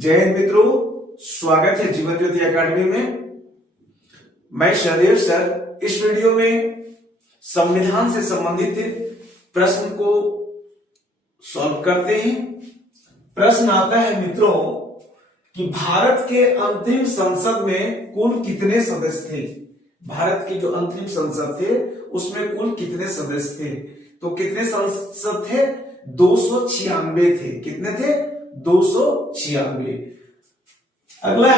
जय हिंद मित्रों, स्वागत है जीवन ज्योति एकेडमी में। मैं शहदेव सर इस वीडियो में संविधान से संबंधित प्रश्न को सॉल्व करते हैं। प्रश्न आता है मित्रों कि भारत के अंतरिम संसद में कुल कितने सदस्य थे। भारत की जो अंतरिम संसद थे उसमें कुल कितने सदस्य थे? तो कितने संसद थे? 296 थे। कितने थे? 296। अगला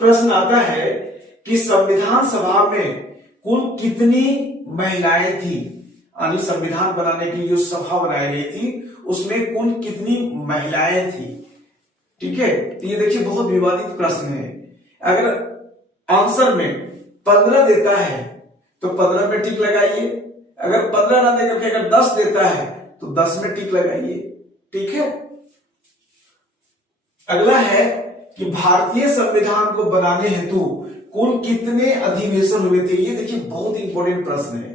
प्रश्न आता है कि संविधान सभा में कुल कितनी महिलाएं थी। यानी संविधान बनाने की जो सभा बनाई गई थी उसमें कुल कितनी महिलाएं थी। ठीक है, तो ये देखिए बहुत विवादित प्रश्न है। अगर आंसर में 15 देता है तो 15 में टिक लगाइए। अगर 15 ना देकर के अगर 10 देता है तो 10 में टिक लगाइए। ठीक है। अगला है कि भारतीय संविधान को बनाने हेतु कुल कितने अधिवेशन हुए थे। ये देखिए बहुत इंपॉर्टेंट प्रश्न है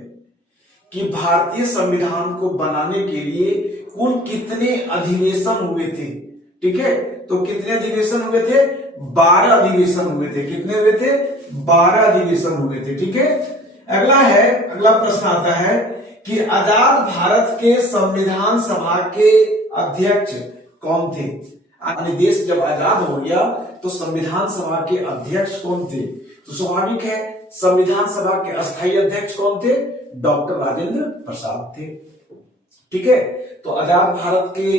कि भारतीय संविधान को बनाने के लिए कुल कितने अधिवेशन हुए थे। ठीक है, तो कितने अधिवेशन हुए थे? 12 अधिवेशन हुए थे। कितने हुए थे? 12 अधिवेशन हुए थे। ठीक है। अगला प्रश्न आता है कि आजाद भारत के संविधान सभा के अध्यक्ष कौन थे। देश जब आजाद हो गया तो संविधान सभा के अध्यक्ष कौन थे? तो स्वाभाविक है संविधान सभा के अस्थायी अध्यक्ष कौन थे? डॉक्टर राजेंद्र प्रसाद थे। ठीक है, तो आजाद भारत के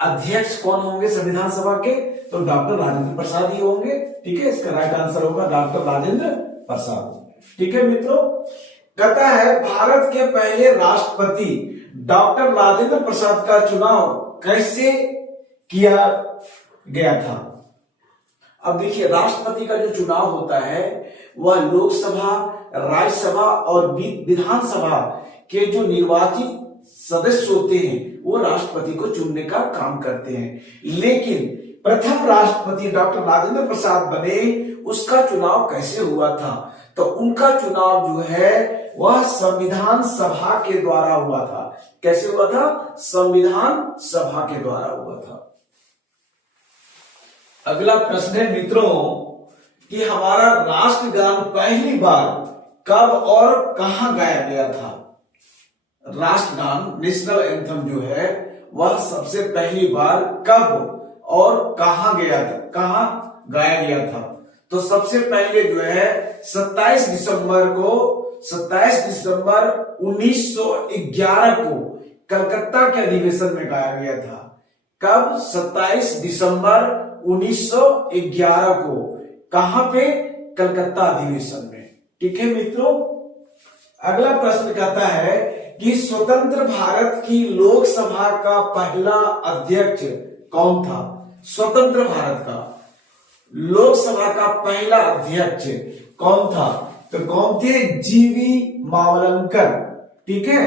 अध्यक्ष कौन होंगे संविधान सभा के? तो डॉक्टर राजेंद्र प्रसाद ही होंगे। ठीक है, इसका राइट आंसर होगा डॉक्टर राजेंद्र प्रसाद। ठीक है मित्रों, कहता है भारत के पहले राष्ट्रपति डॉक्टर राजेंद्र प्रसाद का चुनाव कैसे किया गया था। अब देखिए राष्ट्रपति का जो चुनाव होता है वह लोकसभा, राज्यसभा और विधानसभा के जो निर्वाचित सदस्य होते हैं वो राष्ट्रपति को चुनने का काम करते हैं। लेकिन प्रथम राष्ट्रपति डॉक्टर राजेंद्र प्रसाद बने, उसका चुनाव कैसे हुआ था? तो उनका चुनाव जो है वह संविधान सभा के द्वारा हुआ था। कैसे हुआ था? संविधान सभा के द्वारा हुआ था। अगला प्रश्न है मित्रों कि हमारा राष्ट्रगान पहली बार कब और कहां गाया गया था। राष्ट्रगान नेशनल एंथम जो है वह सबसे पहली बार कब और कहां गाया गया था। तो सबसे पहले जो है 27 दिसंबर 1911 को कलकत्ता के अधिवेशन में गाया गया था। कब? 27 दिसंबर 1911 को। कहां पे? कलकत्ता अधिवेशन में। ठीक है मित्रों। अगला प्रश्न कहता है कि स्वतंत्र भारत की लोकसभा का पहला अध्यक्ष कौन था। स्वतंत्र भारत का लोकसभा का पहला अध्यक्ष कौन था? तो कौन थे? जीवी मावलंकर। ठीक है,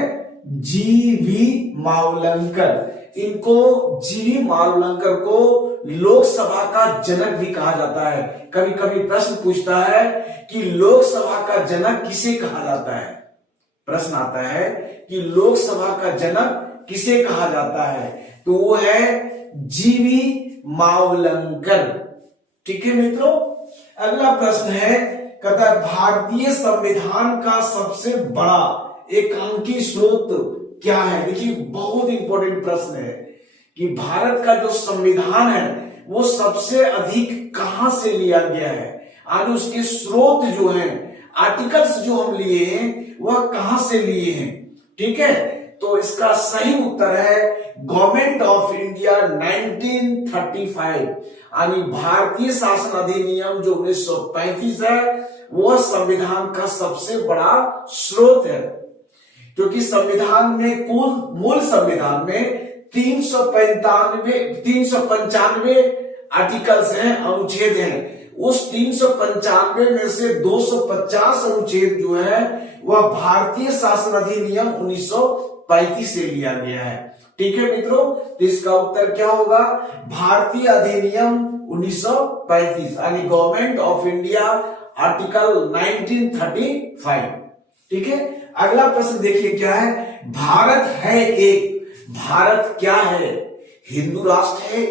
जीवी मावलंकर। इनको जीवी मावलंकर को लोकसभा का जनक भी कहा जाता है। कभी कभी प्रश्न पूछता है कि लोकसभा का जनक किसे कहा जाता है। प्रश्न आता है कि लोकसभा का जनक किसे कहा जाता है, तो वो है जीवी मावलंकर। ठीक है मित्रों। अगला प्रश्न है, कहता है भारतीय संविधान का सबसे बड़ा एकांकी स्रोत क्या है। देखिए बहुत इंपॉर्टेंट प्रश्न है कि भारत का जो संविधान है वो सबसे अधिक कहां से लिया गया है। आज उसके स्रोत जो हैं, आर्टिकल्स जो हम लिए हैं वह कहां से लिए हैं। ठीक है, तो इसका सही उत्तर है गवर्नमेंट ऑफ इंडिया 1935। यानी भारतीय शासन अधिनियम जो 1935 है वह संविधान का सबसे बड़ा स्रोत है। क्योंकि संविधान में मूल संविधान में 395 आर्टिकल्स हैं, अनुच्छेद हैं। उस 395 में से 250 अनुच्छेद जो है वह भारतीय शासन अधिनियम 1935 से लिया गया है। ठीक है मित्रों, तो इसका उत्तर क्या होगा? भारतीय अधिनियम 1935 यानी गवर्नमेंट ऑफ इंडिया आर्टिकल 1935। ठीक है। अगला प्रश्न देखिए क्या है। भारत है एक, भारत क्या है? हिंदू राष्ट्र है,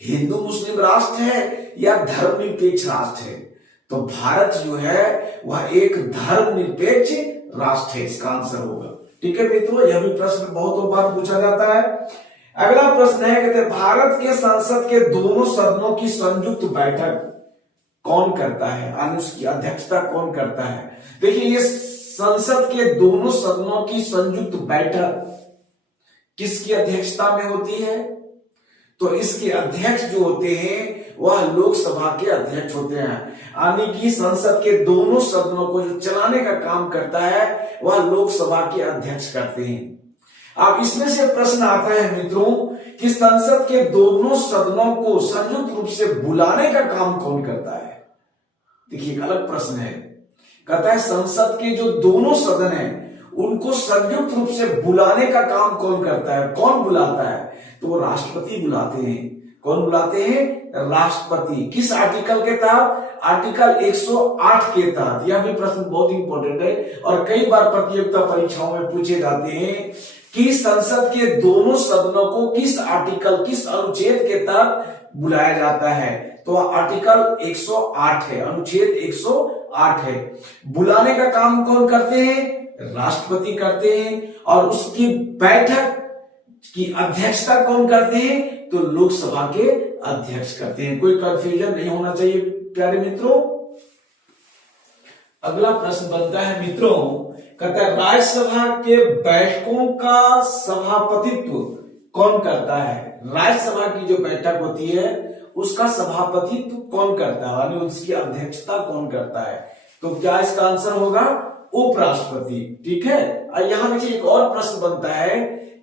हिंदू मुस्लिम राष्ट्र है या धर्मनिरपेक्ष राष्ट्र है? तो भारत जो है वह एक धर्मनिरपेक्ष राष्ट्र है, इसका आंसर होगा। ठीक है मित्रों, यह भी प्रश्न बहुत बार पूछा जाता है। अगला प्रश्न है, कहते भारत के संसद के दोनों सदनों की संयुक्त बैठक कौन करता है, यानी उसकी अध्यक्षता कौन करता है? देखिए, ये संसद के दोनों सदनों की संयुक्त बैठक किसकी अध्यक्षता में होती है? तो इसके अध्यक्ष जो होते हैं वह लोकसभा के अध्यक्ष होते हैं, यानी कि संसद के दोनों सदनों को जो चलाने का काम करता है वह लोकसभा के अध्यक्ष करते हैं। अब इसमें से प्रश्न आता है मित्रों कि संसद के दोनों सदनों को संयुक्त रूप से बुलाने का काम कौन करता है? देखिए, एक अलग प्रश्न है। कहता है संसद के जो दोनों सदन हैं उनको संयुक्त रूप से बुलाने का काम कौन करता है? कौन बुलाता है? तो वो राष्ट्रपति बुलाते हैं। कौन बुलाते हैं? राष्ट्रपति। किस आर्टिकल के तहत? आर्टिकल 108 के तहत। यह भी प्रश्न बहुत इंपॉर्टेंट है और कई बार प्रतियोगिता परीक्षाओं में पूछे जाते हैं कि संसद के दोनों सदनों को किस आर्टिकल, किस अनुच्छेद के तहत बुलाया जाता है? तो आर्टिकल 108 है, अनुच्छेद 108 है। बुलाने का काम कौन करते हैं? राष्ट्रपति करते हैं। और उसकी बैठक की अध्यक्षता कौन करते हैं? तो लोकसभा के अध्यक्ष करते हैं। कोई कंफ्यूजन नहीं होना चाहिए प्यारे मित्रों। अगला प्रश्न बनता है मित्रों, कहता है राज्यसभा के बैठकों का सभापतित्व कौन करता है? राज्यसभा की जो बैठक होती है उसका सभापतित्व कौन करता है, यानी उसकी अध्यक्षता कौन करता है? तो क्या इसका आंसर होगा? उपराष्ट्रपति। ठीक है। और यहां देखिए एक और प्रश्न बनता है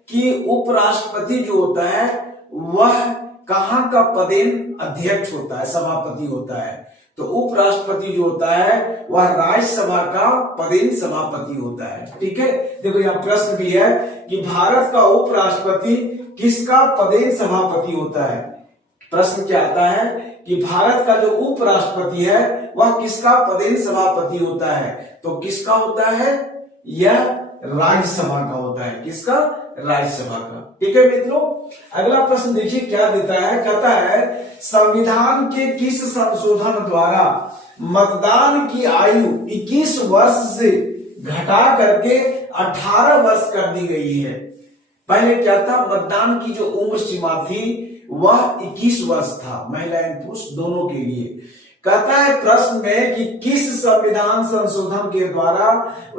कि उपराष्ट्रपति जो होता है वह कहां का पदेन अध्यक्ष होता है, सभापति होता है? तो उपराष्ट्रपति जो होता है वह राज्यसभा का पदेन सभापति होता है। ठीक है। देखो यहाँ प्रश्न भी है कि भारत का उपराष्ट्रपति किसका पदेन सभापति होता है? प्रश्न क्या आता है कि भारत का जो उपराष्ट्रपति है वह किसका पदेन सभापति होता है? तो किसका होता है? यह राज्यसभा का होता है। किसका? राज्यसभा का। ठीक है मित्रों। अगला प्रश्न देखिए क्या देता है। कहता है संविधान के किस संशोधन द्वारा मतदान की आयु 21 वर्ष से घटा करके 18 वर्ष कर दी गई है? पहले क्या था? मतदान की जो उम्र सीमा थी वह 21 वर्ष था, महिला एवं पुरुष दोनों के लिए। कहता है प्रश्न में कि किस संविधान संशोधन के द्वारा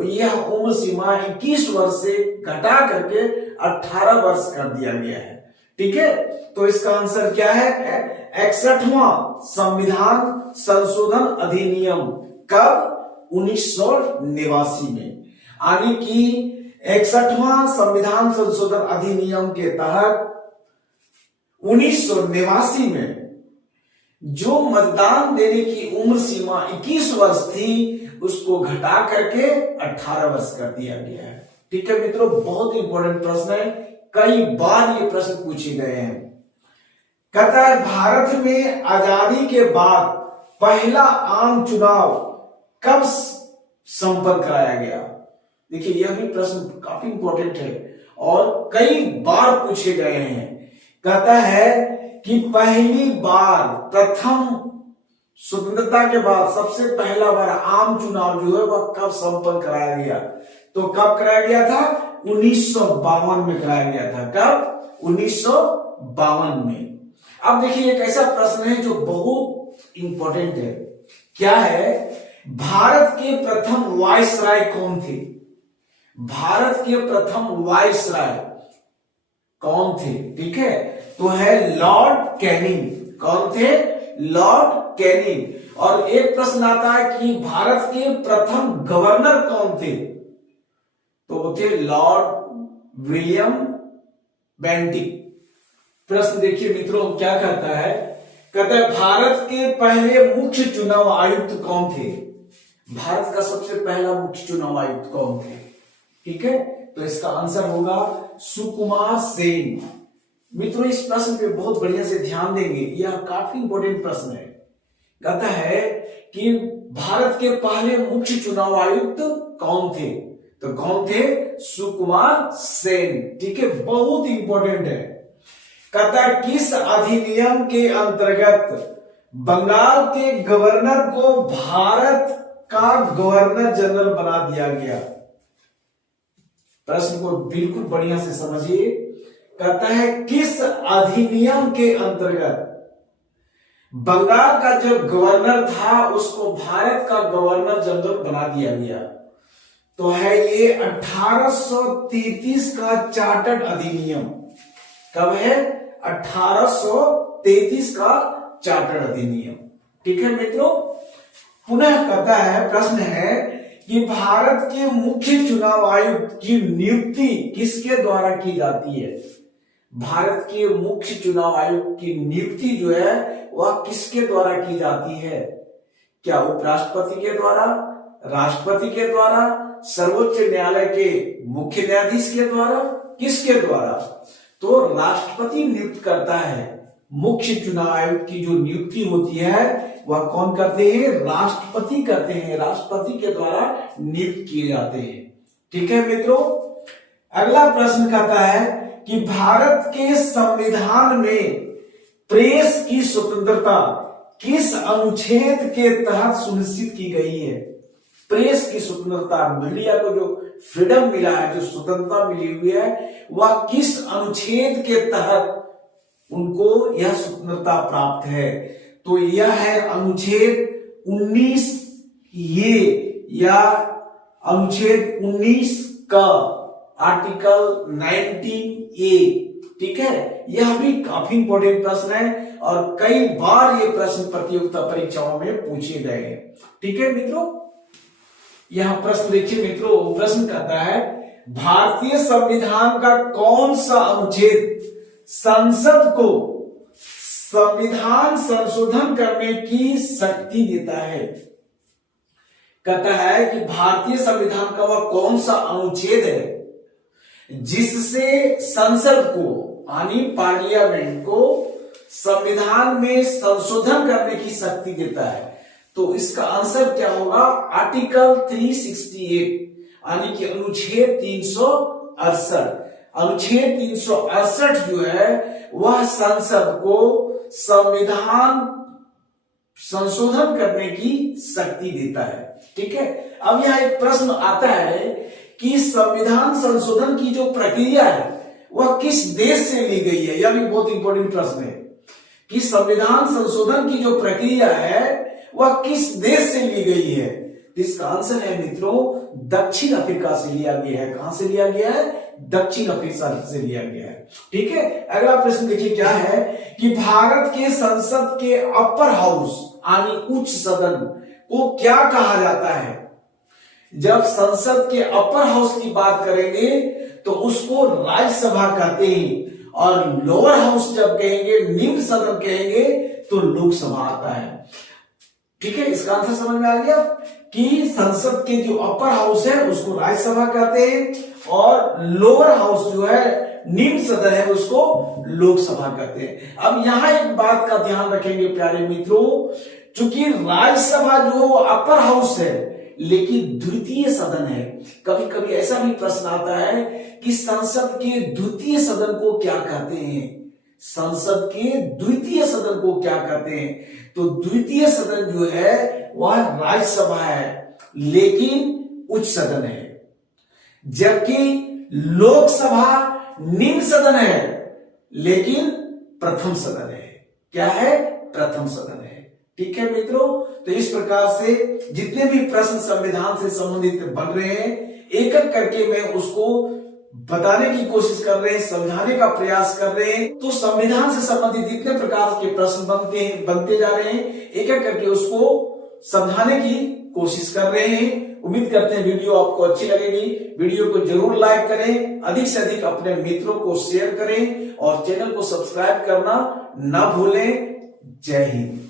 यह उम्र सीमा 21 वर्ष से घटा करके 18 वर्ष कर दिया गया है? ठीक है। तो इसका आंसर क्या है? 61वां संविधान संशोधन अधिनियम। कब? 1989 में। यानी कि 61वां संविधान संशोधन अधिनियम के तहत 1989 में जो मतदान देने की उम्र सीमा 21 वर्ष थी उसको घटा करके 18 वर्ष कर दिया गया है। ठीक है मित्रों, बहुत इंपॉर्टेंट प्रश्न है, कई बार ये प्रश्न पूछे गए हैं। कहता है भारत में आजादी के बाद पहला आम चुनाव कब संपन्न कराया गया? देखिए यह भी प्रश्न काफी इंपॉर्टेंट है और कई बार पूछे गए हैं। कहता है कि पहली बार, प्रथम स्वतंत्रता के बाद सबसे पहला बार आम चुनाव जो है वह कब संपन्न कराया गया? तो कब कराया गया था? 1952 में कराया गया था। कब? 1952 में। अब देखिए एक ऐसा प्रश्न है जो बहुत इंपॉर्टेंट है। क्या है? भारत के प्रथम वायसराय कौन थे? भारत के प्रथम वायसराय कौन थे? ठीक है, तो है लॉर्ड कैनिंग। कौन थे? Lord Canning. और एक प्रश्न आता है कि भारत के प्रथम गवर्नर कौन थे? तो वो थे लॉर्ड विलियम बेंटिक। प्रश्न देखिए मित्रों क्या कहता है। कहता है भारत के पहले मुख्य चुनाव आयुक्त कौन थे? भारत का सबसे पहला मुख्य चुनाव आयुक्त कौन थे? ठीक है, तो इसका आंसर होगा सुकुमार सेन। मित्रों इस प्रश्न पे बहुत बढ़िया से ध्यान देंगे, यह काफी इंपॉर्टेंट प्रश्न है। कहता है कि भारत के पहले मुख्य चुनाव आयुक्त कौन थे? तो कौन थे? सुकुमार सेन। ठीक है, बहुत इंपॉर्टेंट है। कहता है किस अधिनियम के अंतर्गत बंगाल के गवर्नर को भारत का गवर्नर जनरल बना दिया गया। प्रश्न को बिल्कुल बढ़िया से समझिए। कहता है किस अधिनियम के अंतर्गत बंगाल का जो गवर्नर था उसको भारत का गवर्नर जनरल बना दिया गया। तो है ये 1833 का चार्टर्ड अधिनियम। कब है? 1833 का चार्टर्ड अधिनियम। ठीक है मित्रों, पुनः कहता है, प्रश्न है कि भारत के मुख्य चुनाव आयुक्त की नियुक्ति किसके द्वारा की जाती है? भारत के मुख्य चुनाव आयुक्त की नियुक्ति जो है वह किसके द्वारा की जाती है? क्या उपराष्ट्रपति के द्वारा, राष्ट्रपति के द्वारा, सर्वोच्च न्यायालय के मुख्य न्यायाधीश के द्वारा, किसके द्वारा? तो राष्ट्रपति नियुक्त करता है। मुख्य चुनाव आयुक्त की जो नियुक्ति होती है वह कौन करते हैं? राष्ट्रपति करते हैं। राष्ट्रपति के द्वारा नियुक्त किए जाते हैं। ठीक है मित्रों, अगला प्रश्न कहता है कि भारत के संविधान में प्रेस की स्वतंत्रता किस अनुच्छेद के तहत सुनिश्चित की गई है? प्रेस की स्वतंत्रता, मीडिया को जो फ्रीडम मिला है, जो स्वतंत्रता मिली हुई है, वह किस अनुच्छेद के तहत उनको यह स्वतंत्रता प्राप्त है? तो यह है अनुच्छेद 19 ये, या अनुच्छेद 19 का आर्टिकल 19A। ठीक है, यह भी काफी इंपॉर्टेंट प्रश्न है और कई बार ये प्रश्न प्रतियोगिता परीक्षाओं में पूछे गए हैं। ठीक है मित्रों, यह प्रश्न देखिए मित्रों, प्रश्न कहता है भारतीय संविधान का कौन सा अनुच्छेद संसद को संविधान संशोधन करने की शक्ति देता है? कहता है कि भारतीय संविधान का वह कौन सा अनुच्छेद है जिससे संसद को, यानी पार्लियामेंट को, संविधान में संशोधन करने की शक्ति देता है? तो इसका आंसर क्या होगा? आर्टिकल 368, यानी कि अनुच्छेद 368। अनुच्छेद 368 जो है वह संसद को संविधान संशोधन करने की शक्ति देता है। ठीक है, अब यहां एक प्रश्न आता है कि संविधान संशोधन की जो प्रक्रिया है वह किस देश से ली गई है? यह भी बहुत इंपॉर्टेंट प्रश्न है कि संविधान संशोधन की जो प्रक्रिया है वह किस देश से ली गई है? इसका आंसर है मित्रों दक्षिण अफ्रीका से लिया गया है। कहां से लिया गया है? दक्षिण अफ्रीका से लिया गया है। ठीक है, अगला प्रश्न देखिए क्या है कि भारत के संसद के अपर हाउस यानी उच्च सदन को क्या कहा जाता है? जब संसद के अपर हाउस की बात करेंगे तो उसको राज्यसभा कहते हैं, और लोअर हाउस जब कहेंगे, निम्न सदन कहेंगे, तो लोकसभा आता है। ठीक है, इसका आंसर समझ में आ गया कि संसद के जो अपर हाउस है उसको राज्यसभा कहते हैं और लोअर हाउस जो है, निम्न सदन है, उसको लोकसभा कहते हैं। अब यहां एक बात का ध्यान रखेंगे प्यारे मित्रों, चूंकि राज्यसभा जो अपर हाउस है लेकिन द्वितीय सदन है, कभी कभी ऐसा भी प्रश्न आता है कि संसद के द्वितीय सदन को क्या कहते हैं? संसद के द्वितीय सदन को क्या कहते हैं? तो द्वितीय सदन जो है वह राज्यसभा है लेकिन उच्च सदन है, जबकि लोकसभा निम्न सदन है लेकिन प्रथम सदन है। क्या है? प्रथम सदन है। ठीक है मित्रों, तो इस प्रकार से जितने भी प्रश्न संविधान से संबंधित बन रहे हैं एक एक करके मैं उसको बताने की कोशिश कर रहे हैं, समझाने का प्रयास कर रहे हैं। तो संविधान से संबंधित जितने प्रकार के प्रश्न बनते जा रहे हैं एक एक करके उसको समझाने की कोशिश कर रहे हैं। उम्मीद करते हैं वीडियो आपको अच्छी लगेगी। वीडियो को जरूर लाइक करें, अधिक से अधिक अपने मित्रों को शेयर करें और चैनल को सब्सक्राइब करना ना भूलें। जय हिंद।